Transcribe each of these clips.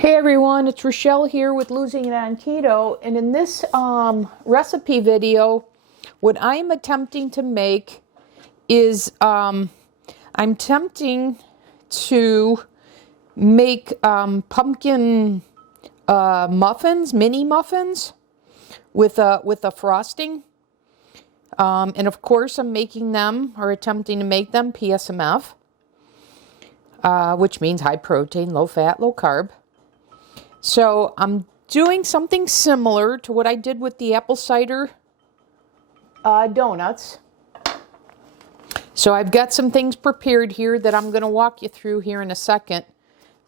Hey everyone, it's Rochelle here with Losing It on Keto, and in this recipe video, what I'm attempting to make is I'm attempting to make pumpkin muffins, mini muffins with a frosting, and of course I'm making them or attempting to make them PSMF, which means high protein, low fat, low carb. So I'm doing something similar to what I did with the apple cider donuts. So I've got some things prepared here that I'm going to walk you through here in a second.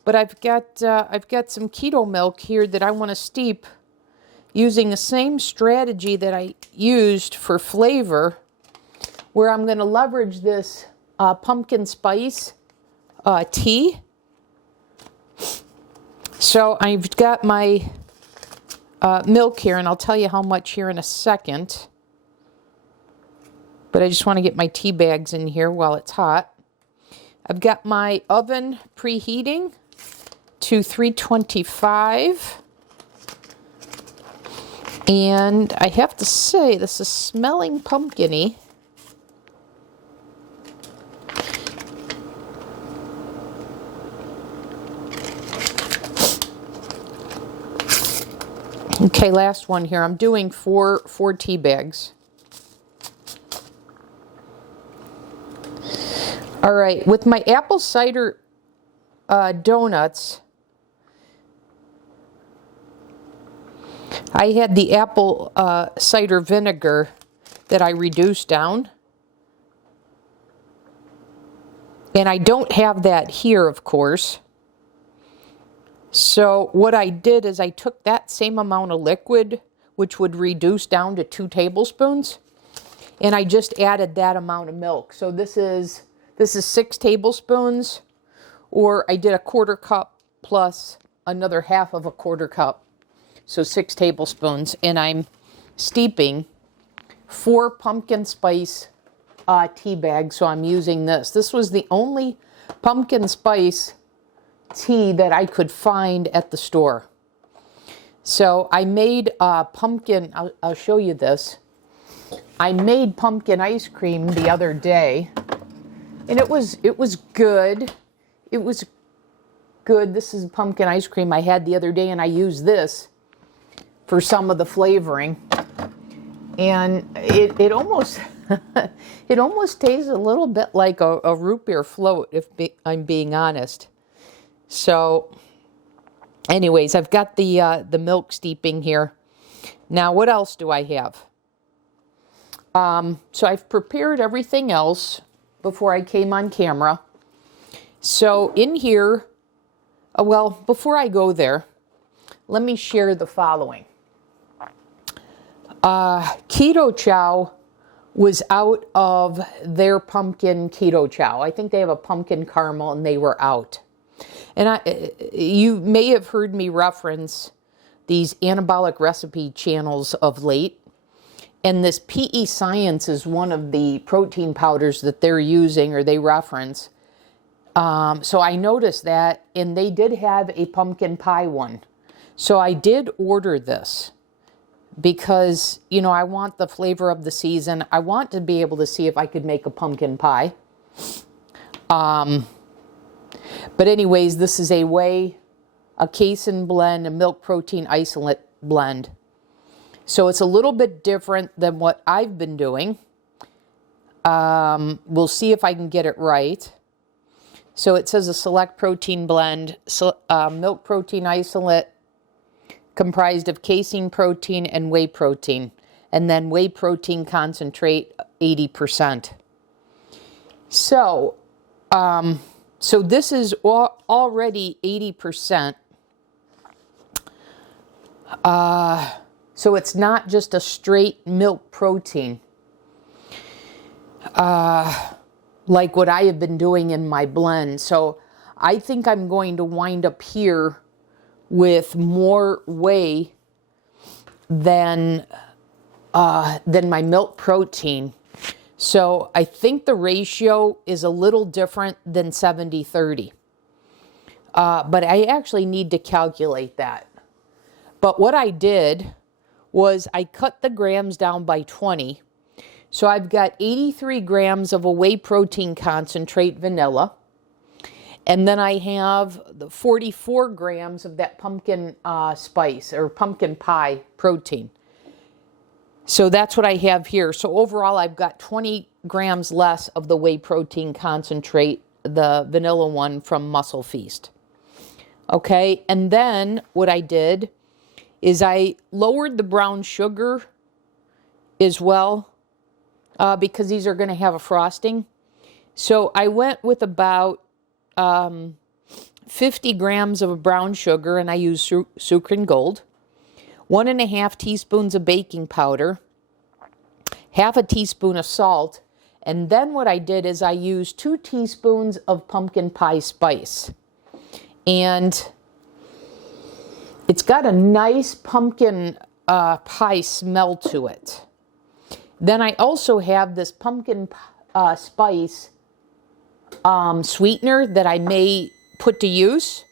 But I've got some keto milk here that I want to steep using the same strategy that I used for flavor, where I'm going to leverage this pumpkin spice tea. So I've got my milk here, and I'll tell you how much here in a second. But I just want to get my tea bags in here while it's hot. I've got my oven preheating to 325. And I have to say, this is smelling pumpkin-y. Okay, last one here. I'm doing four tea bags. All right, with my apple cider donuts, I had the apple cider vinegar that I reduced down. And I don't have that here, of course. So what I did is I took that same amount of liquid, which would reduce down to 2 tablespoons, and I just added that amount of milk. So this is 6 tablespoons, or I did a 1/4 cup plus another 1/2 1/4 cup. So 6 tablespoons, and I'm steeping 4 pumpkin spice tea bags. So I'm using this. This was the only pumpkin spice tea that I could find at the store. So I made pumpkin, I'll show you this. I made pumpkin ice cream the other day, and it was good. It was good. This is pumpkin ice cream I had the other day, and I used this for some of the flavoring. And it almost it almost tastes a little bit like a root beer float, if I'm being honest. So anyways, I've got the milk steeping here. Now, what else do I have? So I've prepared everything else before I came on camera. So in here, well, before I go there, let me share the following. Keto Chow was out of their pumpkin keto chow. I think they have a pumpkin caramel, and they were out. And you may have heard me reference these anabolic recipe channels of late. And this PEScience is one of the protein powders that they're using or they reference. So I noticed that, and they did have a pumpkin pie one. So I did order this because, you know, I want the flavor of the season. I want to be able to see if I could make a pumpkin pie. But anyways, this is a Whey, a Casein blend, a milk protein isolate blend. So it's a little bit different than what I've been doing. We'll see if I can get it right. So it says a select protein blend, milk protein isolate, comprised of casein protein and whey protein. And then whey protein concentrate, 80%. So, so this is already 80%. So it's not just a straight milk protein, like what I have been doing in my blend. So I think I'm going to wind up here with more whey than my milk protein. So I think the ratio is a little different than 70-30. but I actually need to calculate that. But what I did was I cut the grams down by 20. So I've got 83 grams of a whey protein concentrate vanilla. And then I have the 44 grams of that pumpkin spice or pumpkin pie protein. So that's what I have here. So overall, I've got 20 grams less of the whey protein concentrate, the vanilla one from Muscle Feast. Okay, and then what I did is I lowered the brown sugar as well because these are going to have a frosting. So I went with about 50 grams of brown sugar, and I used Sukrin Gold, 1.5 teaspoons of baking powder, half a teaspoon of salt, and then what I did is I used 2 teaspoons of pumpkin pie spice. And it's got a nice pumpkin pie smell to it. Then I also have this pumpkin spice sweetener that I may put to use.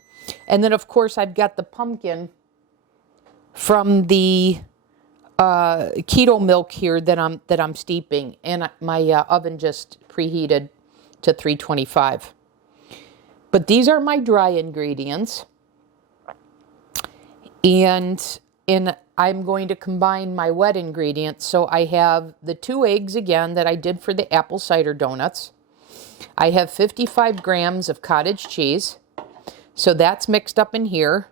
And then, of course, I've got the pumpkin from the keto milk here that I'm steeping. And my oven just preheated to 325. But these are my dry ingredients. And I'm going to combine my wet ingredients. So I have the 2 eggs again that I did for the apple cider donuts. I have 55 grams of cottage cheese. So that's mixed up in here.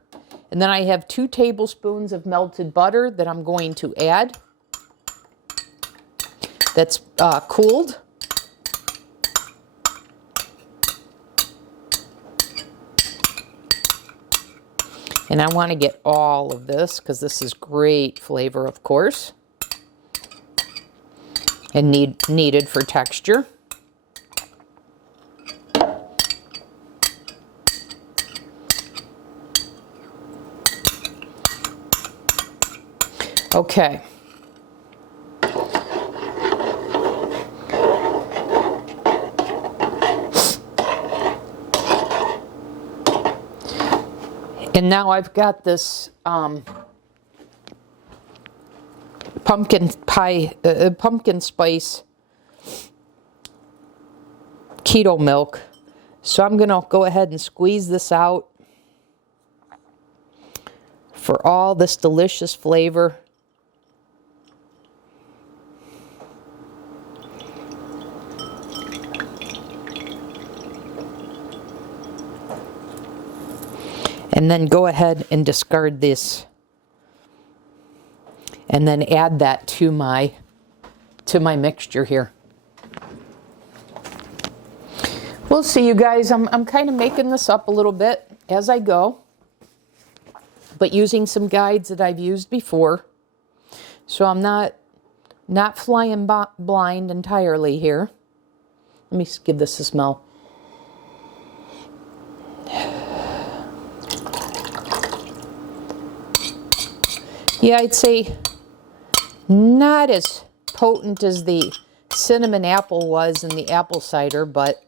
And then I have 2 tablespoons of melted butter that I'm going to add. That's cooled. And I want to get all of this because this is great flavor, of course, and needed for texture. Okay. And now I've got this pumpkin spice keto milk. So I'm going to go ahead and squeeze this out for all this delicious flavor. And then go ahead and discard this. And then add that to my mixture here. We'll see, you guys. I'm kind of making this up a little bit as I go, but using some guides that I've used before. So I'm not flying blind entirely here. Let me give this a smell. Yeah, I'd say not as potent as the cinnamon apple was in the apple cider, but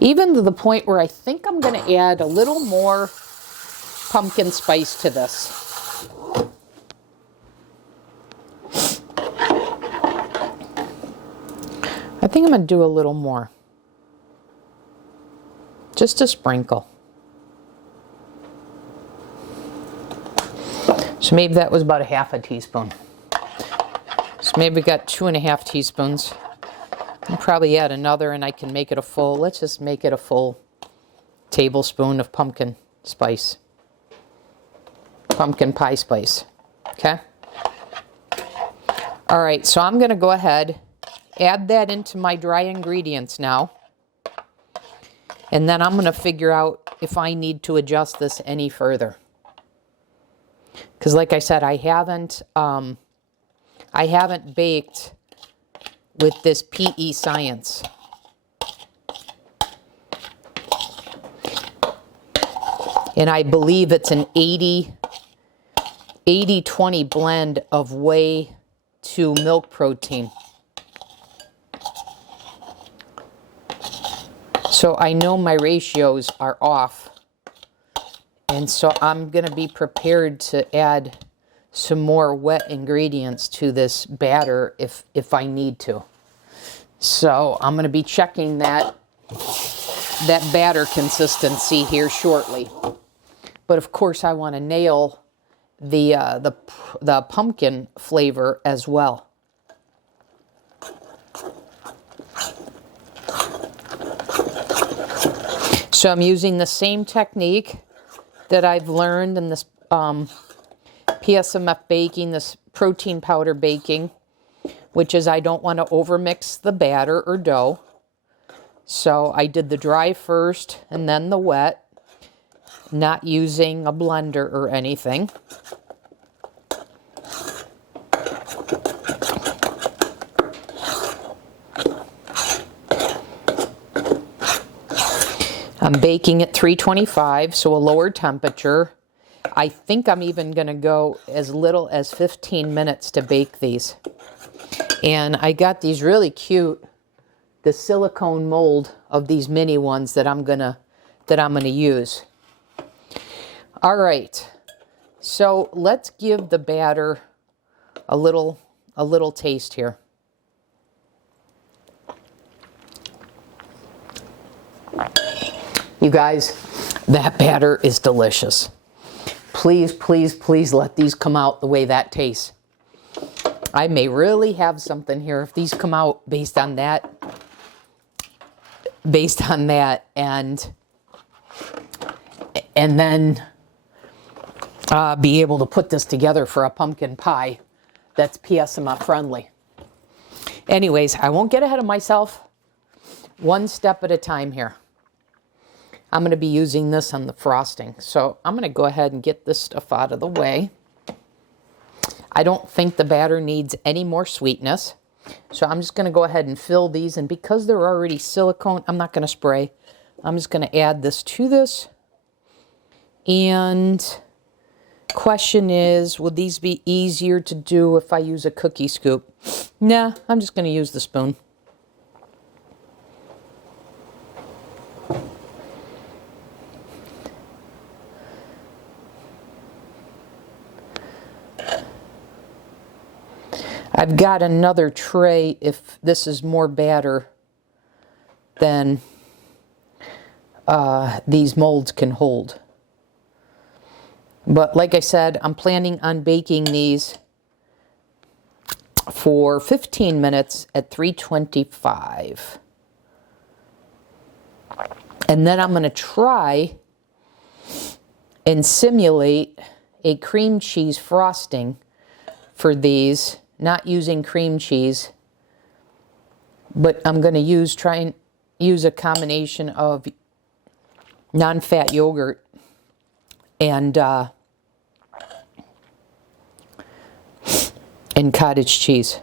even to the point where I think I'm going to add a little more pumpkin spice to this. I think I'm going to do a little more. Just a sprinkle. So maybe that was about 1/2 teaspoon. So maybe we got 2.5 teaspoons. I'll probably add another and I can make it a full, let's just make it a full tablespoon of pumpkin spice. Pumpkin pie spice. Okay? All right, so I'm going to go ahead, add that into my dry ingredients now. And then I'm going to figure out if I need to adjust this any further. Because like I said, I haven't baked with this PEScience. And I believe it's an 80-20 blend of whey to milk protein. So I know my ratios are off. And so I'm going to be prepared to add some more wet ingredients to this batter if I need to. So I'm going to be checking that batter consistency here shortly. But of course I want to nail the pumpkin flavor as well. So I'm using the same technique that I've learned in this PSMF baking, this protein powder baking, which is I don't want to overmix the batter or dough. So I did the dry first and then the wet, not using a blender or anything. I'm baking at 325, so a lower temperature. I think I'm even going to go as little as 15 minutes to bake these. And I got these really cute, the silicone mold of these mini ones that I'm gonna use. All right, so let's give the batter a little taste here. You guys, that batter is delicious. Please, please, please let these come out the way that tastes. I may really have something here if these come out based on that, and then be able to put this together for a pumpkin pie that's PSMF friendly. Anyways, I won't get ahead of myself. One step at a time here. I'm going to be using this on the frosting. So I'm going to go ahead and get this stuff out of the way. I don't think the batter needs any more sweetness. So I'm just going to go ahead and fill these. And because they're already silicone, I'm not going to spray. I'm just going to add this to this. And question is, will these be easier to do if I use a cookie scoop? Nah, I'm just going to use the spoon. I've got another tray if this is more batter than these molds can hold. But like I said, I'm planning on baking these for 15 minutes at 325. And then I'm going to try and simulate a cream cheese frosting for these. Not using cream cheese, but I'm going to try and use a combination of non-fat yogurt and cottage cheese.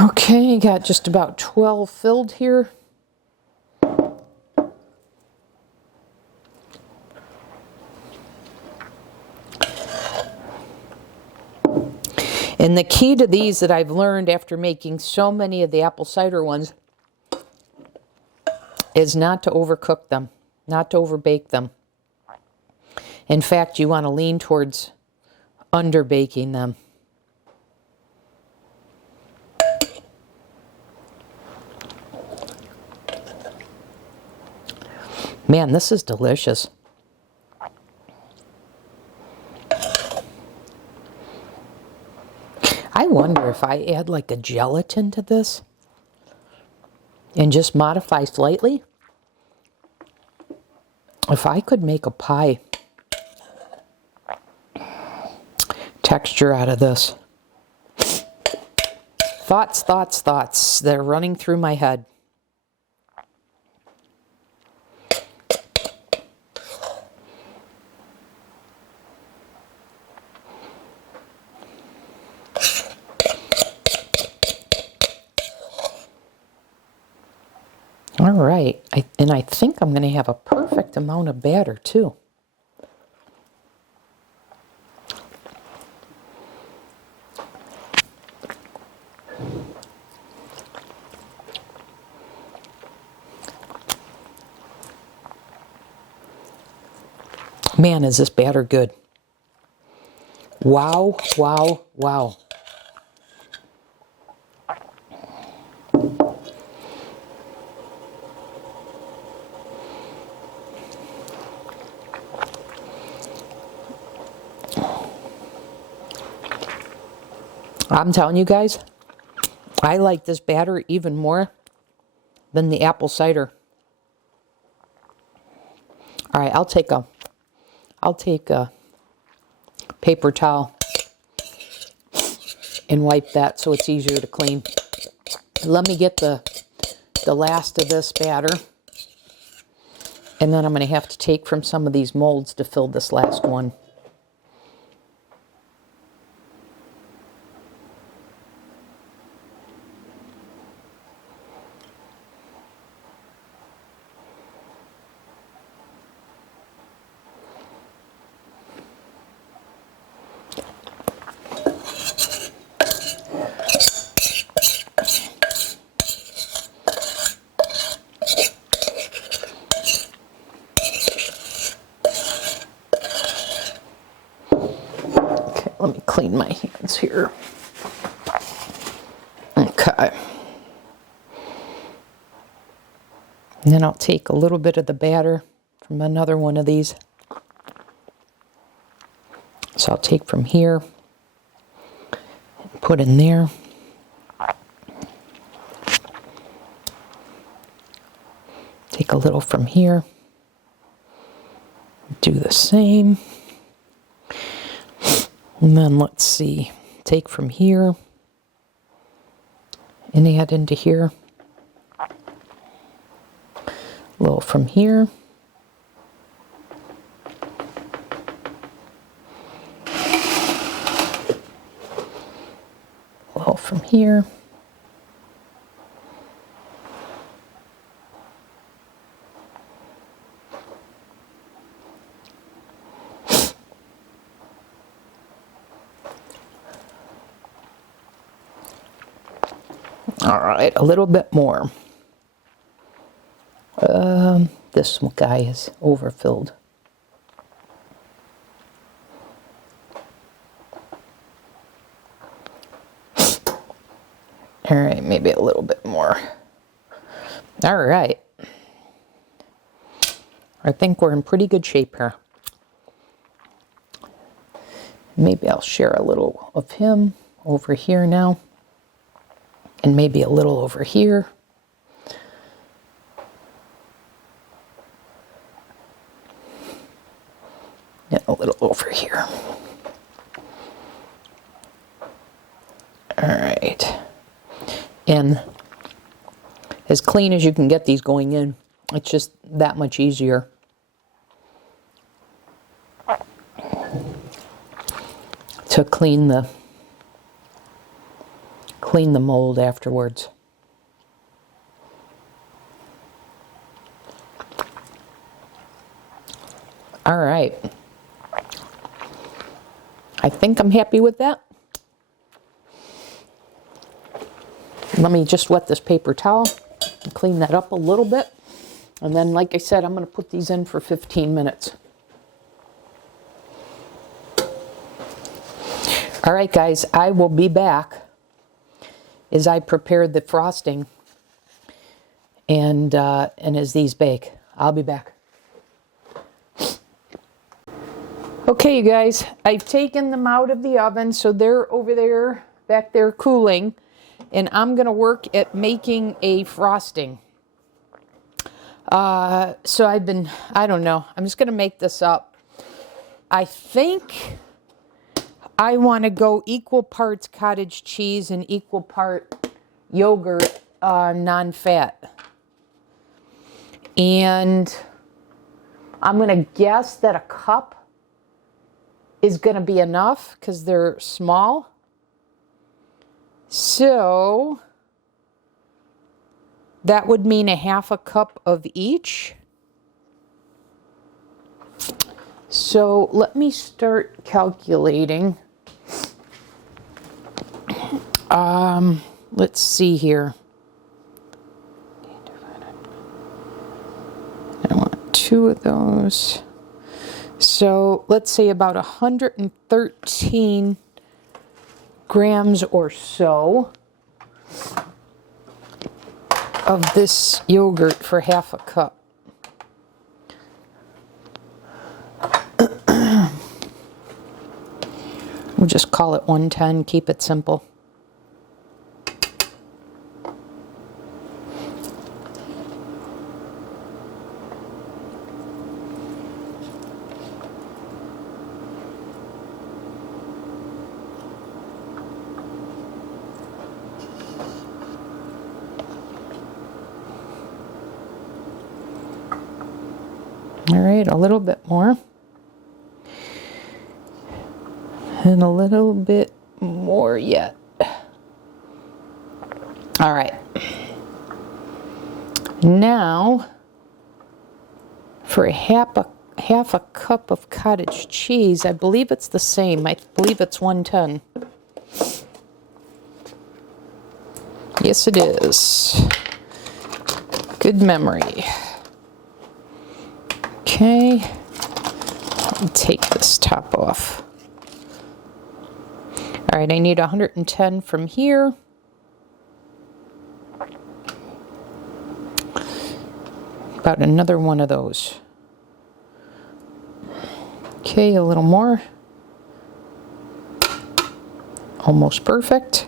Okay, got just about 12 filled here. And the key to these that I've learned after making so many of the apple cider ones is not to overcook them, not to overbake them. In fact, you want to lean towards underbaking them. Man, this is delicious. I wonder if I add like a gelatin to this and just modify slightly, if I could make a pie texture out of this. Thoughts, thoughts, thoughts. They're running through my head. All right, and I think I'm going to have a perfect amount of batter too. Man, is this batter good. Wow, wow, wow. I'm telling you guys, I like this batter even more than the apple cider. All right, I'll take a paper towel and wipe that so it's easier to clean. Let me get the last of this batter. And then I'm going to have to take from some of these molds to fill this last one. Let me clean my hands here. Okay. And then I'll take a little bit of the batter from another one of these. So I'll take from here and put in there. Take a little from here. Do the same. And then let's see, take from here and add into here. A little from here. A little from here. All right, a little bit more. This guy is overfilled. All right, maybe a little bit more. All right. I think we're in pretty good shape here. Maybe I'll share a little of him over here now. And maybe a little over here. And a little over here. All right. And as clean as you can get these going in, it's just that much easier. To clean the mold afterwards. All right. I think I'm happy with that. Let me just wet this paper towel and clean that up a little bit. And then, like I said, I'm going to put these in for 15 minutes. All right, guys, I will be back as I prepare the frosting and as these bake. I'll be back. Okay, you guys, I've taken them out of the oven, so they're over there, back there cooling, and I'm going to work at making a frosting. So I don't know, I'm just going to make this up. I think I want to go equal parts cottage cheese and equal part yogurt, non-fat. And I'm going to guess that a cup is going to be enough because they're small. So that would mean a half a cup of each. So let me start calculating. Let's see here. I want 2 of those. So let's say about 113 grams or so of this yogurt for half a cup. We'll just call it 110, keep it simple. All right, a little bit more. And a little bit more yet. All right. Now, for a half a cup of cottage cheese, I believe it's the same. I believe it's 110. Yes, it is. Good memory. Okay, let me take this top off. All right, I need 110 from here. About another one of those. Okay, a little more. Almost perfect.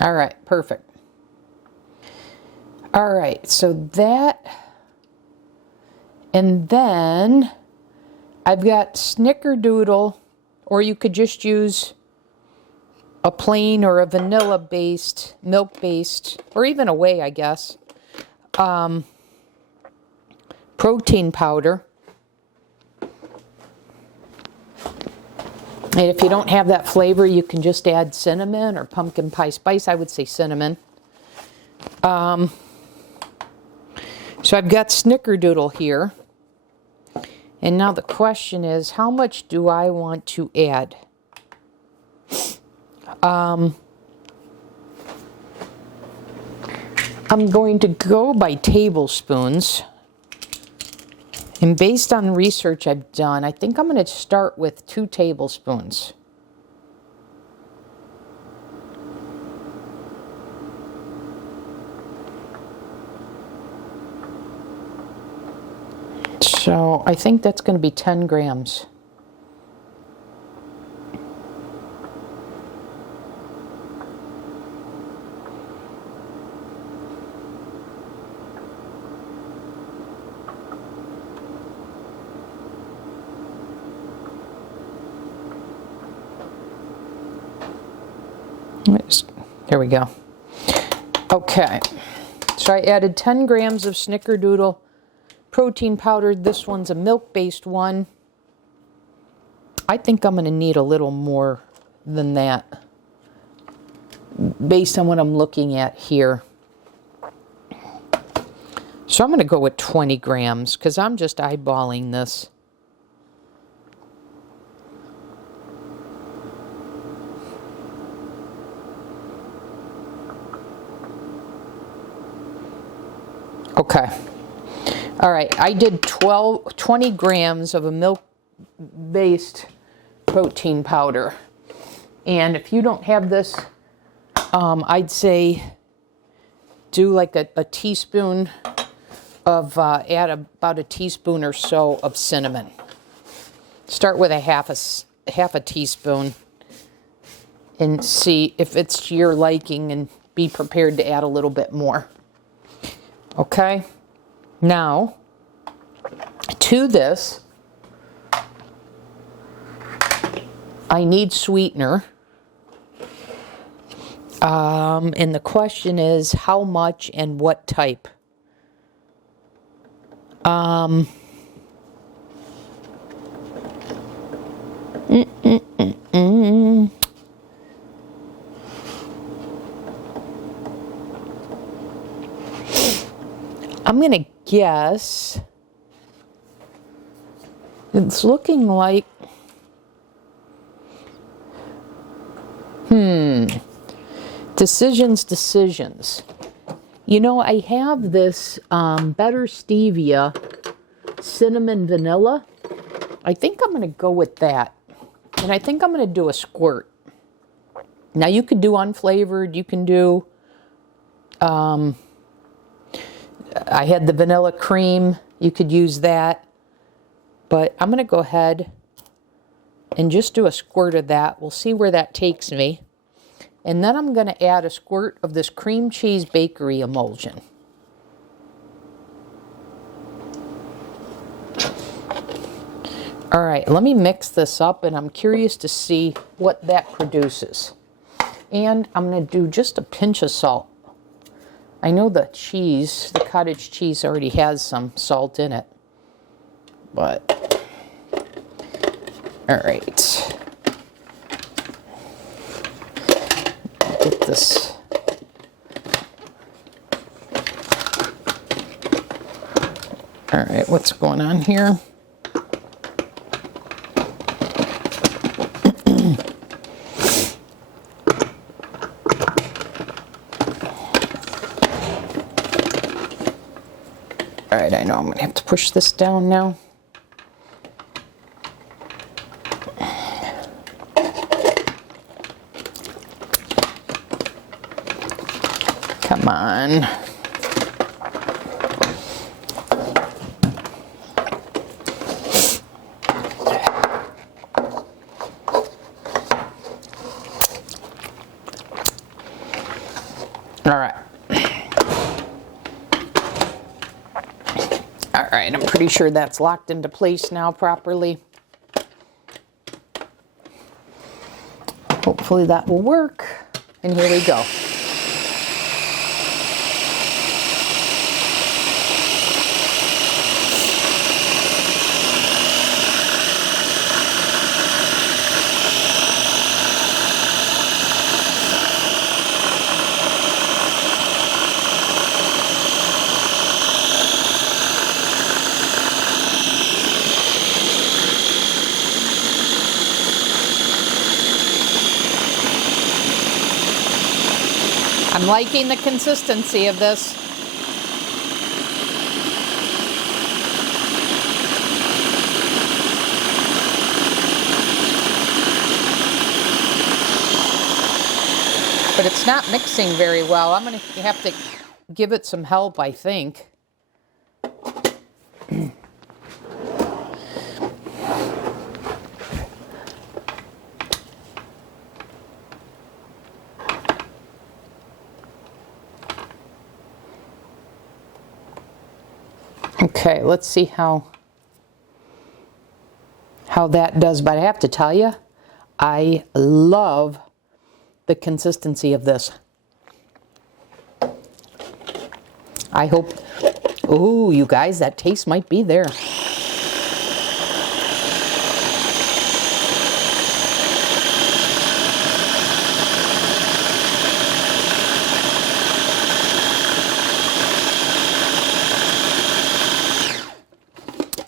All right, perfect. All right, so that, and then I've got Snickerdoodle, or you could just use a plain or a vanilla-based, milk-based, or even a Whey, I guess, protein powder. And if you don't have that flavor, you can just add cinnamon or pumpkin pie spice. I would say cinnamon. So I've got Snickerdoodle here. And now the question is, how much do I want to add? I'm going to go by tablespoons. And based on research I've done, I think I'm going to start with 2 tablespoons. So I think that's going to be 10 grams. There we go. Okay, so I added 10 grams of Snickerdoodle protein powder. This one's a milk-based one. I think I'm going to need a little more than that based on what I'm looking at here. So I'm going to go with 20 grams because I'm just eyeballing this. Okay. All right, I did 20 grams of a milk-based protein powder. And if you don't have this, I'd say do like a teaspoon of, add about a teaspoon or so of cinnamon. Start with a half a teaspoon and see if it's to your liking and be prepared to add a little bit more. Okay, now to this, I need sweetener. And the question is how much and what type. Um, I'm going to guess it's looking like, decisions. You know, I have this Better Stevia cinnamon vanilla. I think I'm going to go with that. And I think I'm going to do a squirt. Now you could do unflavored, you can do, I had the vanilla cream, you could use that. But I'm going to go ahead and just do a squirt of that. We'll see where that takes me. And then I'm going to add a squirt of this cream cheese bakery emulsion. All right, let me mix this up, and I'm curious to see what that produces. And I'm going to do just a pinch of salt. I know the cheese, the cottage cheese already has some salt in it. But, all right. Get this. All right, what's going on here? All right, I know I'm going to have to push this down now. Come on. All right. All right, I'm pretty sure that's locked into place now properly. Hopefully that will work. And here we go. I'm liking the consistency of this. But it's not mixing very well. I'm going to have to give it some help, I think. Okay, let's see how that does. But I have to tell you, I love the consistency of this. I hope, ooh, you guys, that taste might be there.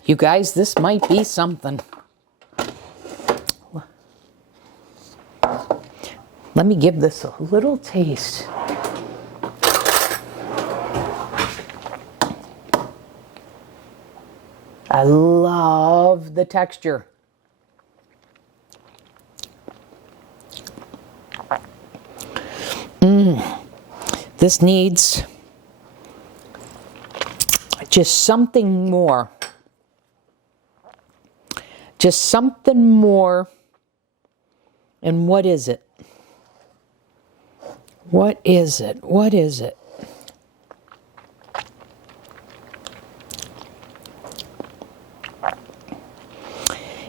You guys, this might be something. Let me give this a little taste. I love the texture. This needs just something more. Just something more. And what is it? What is it? What is it?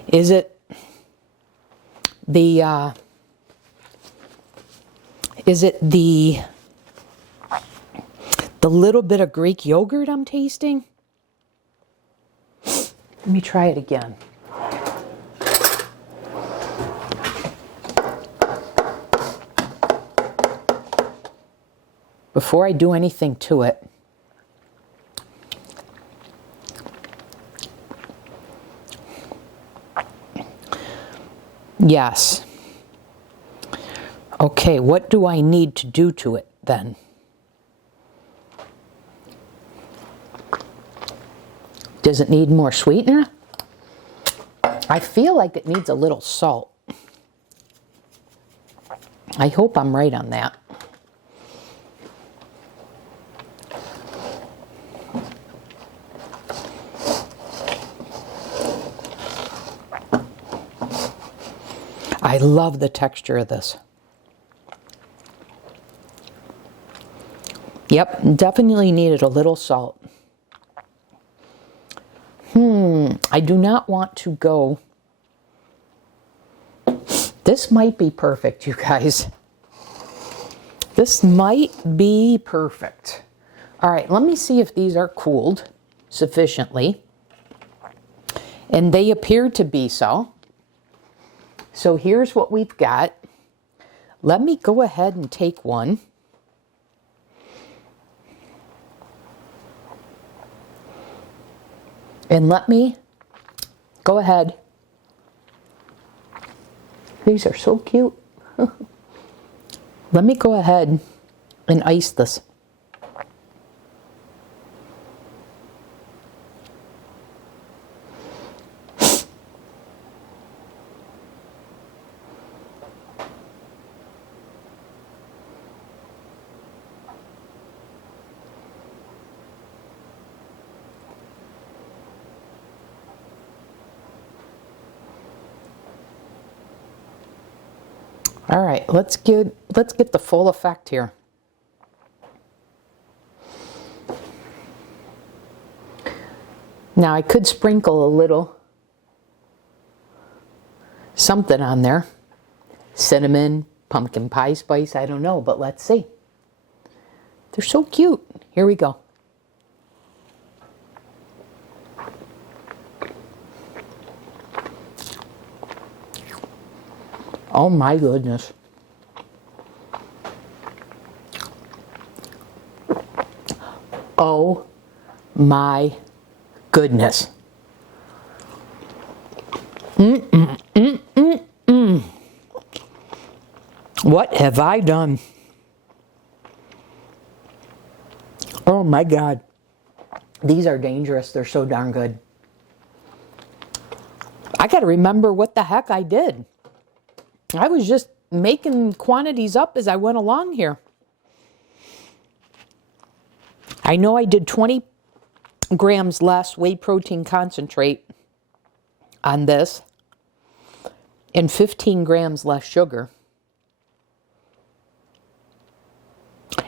Is it the little bit of Greek yogurt I'm tasting? Let me try it again. Before I do anything to it, yes. Okay, what do I need to do to it then? Does it need more sweetener? I feel like it needs a little salt. I hope I'm right on that. I love the texture of this. Yep, definitely needed a little salt. I do not want to go. This might be perfect, you guys. This might be perfect. All right, let me see if these are cooled sufficiently. And they appear to be so. So here's what we've got. Let me go ahead and take one. And let me go ahead. These are so cute. Let me go ahead and ice this. All right, let's get the full effect here. Now I could sprinkle a little something on there. Cinnamon, pumpkin pie spice, I don't know, but let's see. They're so cute. Here we go. Oh my goodness. Oh my goodness. What have I done? Oh my God. These are dangerous. They're so darn good. I got to remember what the heck I did. I was just making quantities up as I went along here. I know I did 20 grams less whey protein concentrate on this and 15 grams less sugar.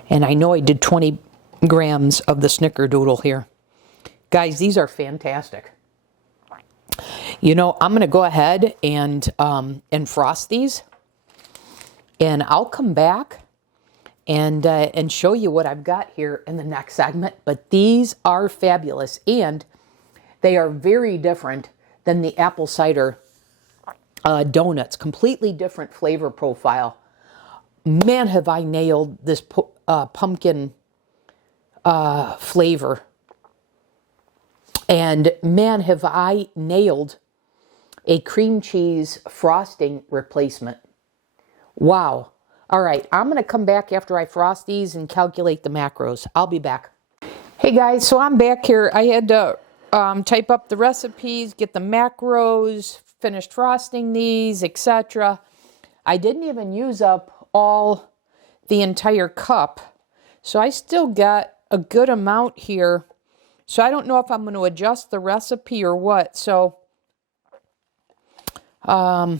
And I know I did 20 grams of the Snickerdoodle here. Guys, these are fantastic. You know, I'm going to go ahead and frost these, and I'll come back and show you what I've got here in the next segment. But these are fabulous, and they are very different than the apple cider donuts. Completely different flavor profile. Man, have I nailed this pumpkin flavor. And man, have I nailed a cream cheese frosting replacement. Wow. All right, I'm going to come back after I frost these and calculate the macros. I'll be back. Hey guys, so I'm back here. I had to type up the recipes, get the macros, finished frosting these, etc. I didn't even use up all the entire cup. So I still got a good amount here. So I don't know if I'm going to adjust the recipe or what. So, but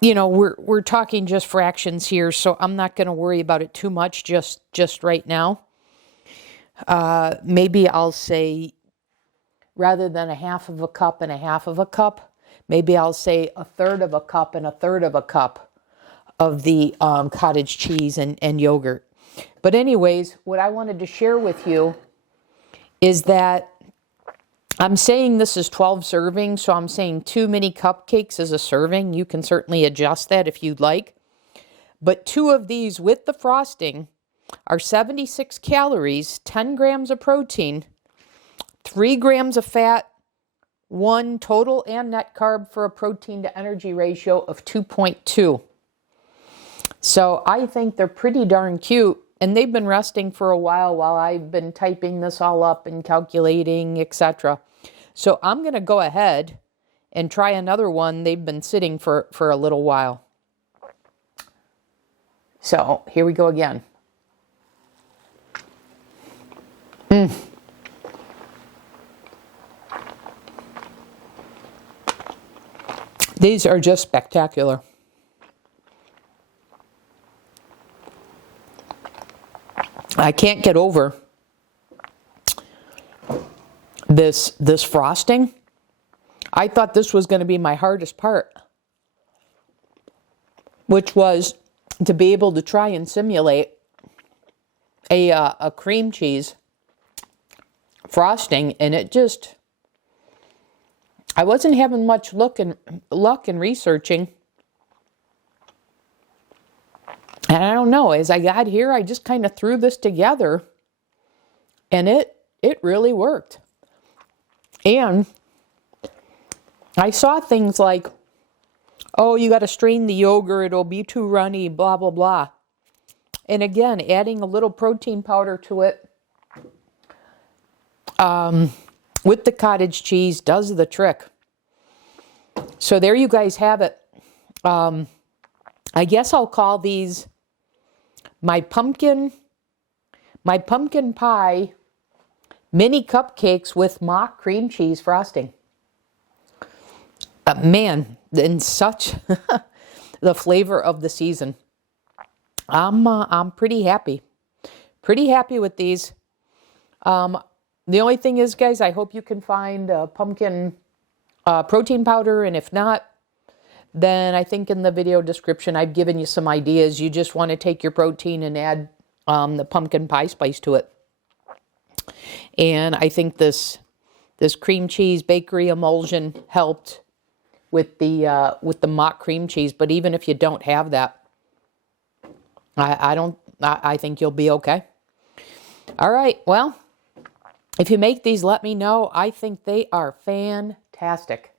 you know, we're talking just fractions here, so I'm not going to worry about it too much just right now. Maybe I'll say, rather than a half of a cup and a half of a cup, maybe I'll say a third of a cup and a third of a cup of the cottage cheese and yogurt. But anyways, what I wanted to share with you is that I'm saying this is 12 servings, so I'm saying 2 mini cupcakes is a serving. You can certainly adjust that if you'd like. But 2 of these with the frosting are 76 calories, 10 grams of protein, 3 grams of fat, 1 total and net carb for a protein to energy ratio of 2.2. So I think they're pretty darn cute. And they've been resting for a while I've been typing this all up and calculating, etc. So I'm going to go ahead and try another one. They've been sitting for a little while. So here we go again. These are just spectacular. I can't get over this frosting. I thought this was going to be my hardest part, which was to be able to try and simulate a cream cheese frosting, and it just, I wasn't having much luck in researching. And I don't know, as I got here, I just kind of threw this together, and it really worked. And I saw things like, oh, you got to strain the yogurt, it'll be too runny, blah, blah, blah. And again, adding a little protein powder to it with the cottage cheese does the trick. So there you guys have it. I guess I'll call these my pumpkin pie mini cupcakes with mock cream cheese frosting. Man, and such the flavor of the season. I'm pretty happy. Pretty happy with these. The only thing is, guys, I hope you can find pumpkin protein powder, and if not, then I think in the video description I've given you some ideas. You just want to take your protein and add the pumpkin pie spice to it. And I think this cream cheese bakery emulsion helped with the mock cream cheese. But even if you don't have that, I think you'll be okay. All right, well, if you make these, let me know. I think they are fantastic.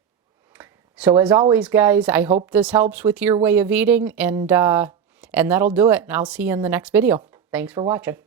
So as always, guys, I hope this helps with your way of eating, and that'll do it. And I'll see you in the next video. Thanks for watching.